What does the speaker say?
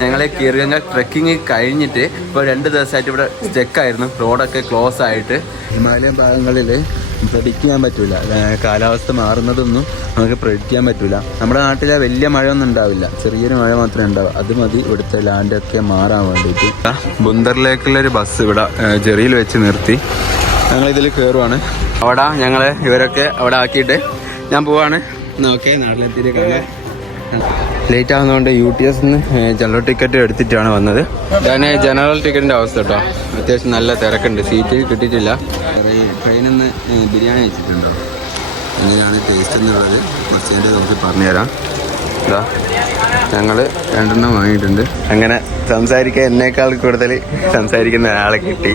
ഞങ്ങൾ കീർഗംഗ ട്രെക്കിങ് കഴിഞ്ഞിട്ട് ഇപ്പോൾ 2 ദിവസമായിട്ട് ഇവിടെ സ്റ്റെക്കായിരുന്നു. റോഡൊക്കെ ക്ലോസ് ആയിട്ട്. ഹിമാലയൻ ഭാഗങ്ങളിൽ പ്രെഡിക്റ്റ് ചെയ്യാൻ പറ്റില്ല, കാലാവസ്ഥ മാറുന്നതൊന്നും നമുക്ക് പ്രെഡിക്റ്റ് ചെയ്യാൻ പറ്റില്ല. നമ്മുടെ നാട്ടിലെ വലിയ മഴയൊന്നും ഉണ്ടാവില്ല, ചെറിയൊരു മഴ മാത്രമേ ഉണ്ടാവും. അത് മതി ഇവിടുത്തെ ലാൻഡൊക്കെ മാറാൻ വേണ്ടിയിട്ട്. ബുന്ദറിലേക്കുള്ളൊരു ബസ് ഇവിടെ ജെറിയിൽ വെച്ച് നിർത്തി. ഞങ്ങളിതിൽ കയറുവാണ്. അവിടെ ഞങ്ങൾ ഇവരൊക്കെ അവിടെ ആക്കിയിട്ട് ഞാൻ പോവാണ്. ഓക്കെ, നാട്ടിലെത്തിയിട്ട് കാണാം. ലേറ്റ് ആകുന്നതുകൊണ്ട് UTS ജനറൽ ടിക്കറ്റ് എടുത്തിട്ടാണ് വന്നത്. ഞാൻ ജനറൽ ടിക്കറ്റിൻ്റെ അവസ്ഥ കേട്ടോ, അത്യാവശ്യം നല്ല തിരക്കുണ്ട്, സീറ്റ് കിട്ടിയിട്ടില്ല. ട്രെയിനിൽ നിന്ന് ബിരിയാണി വെച്ചിട്ടുണ്ടോ, എങ്ങനെയാണ് ടേസ്റ്റ് എന്നുള്ളത് കുറച്ച് കഴിഞ്ഞ് നമുക്ക് പറഞ്ഞുതരാം. ഇതാ ഞങ്ങൾ 2 വാങ്ങിയിട്ടുണ്ട്. അങ്ങനെ സംസാരിക്കാൻ എന്നേക്കാൾ കൂടുതൽ സംസാരിക്കുന്ന ഒരാളെ കിട്ടി.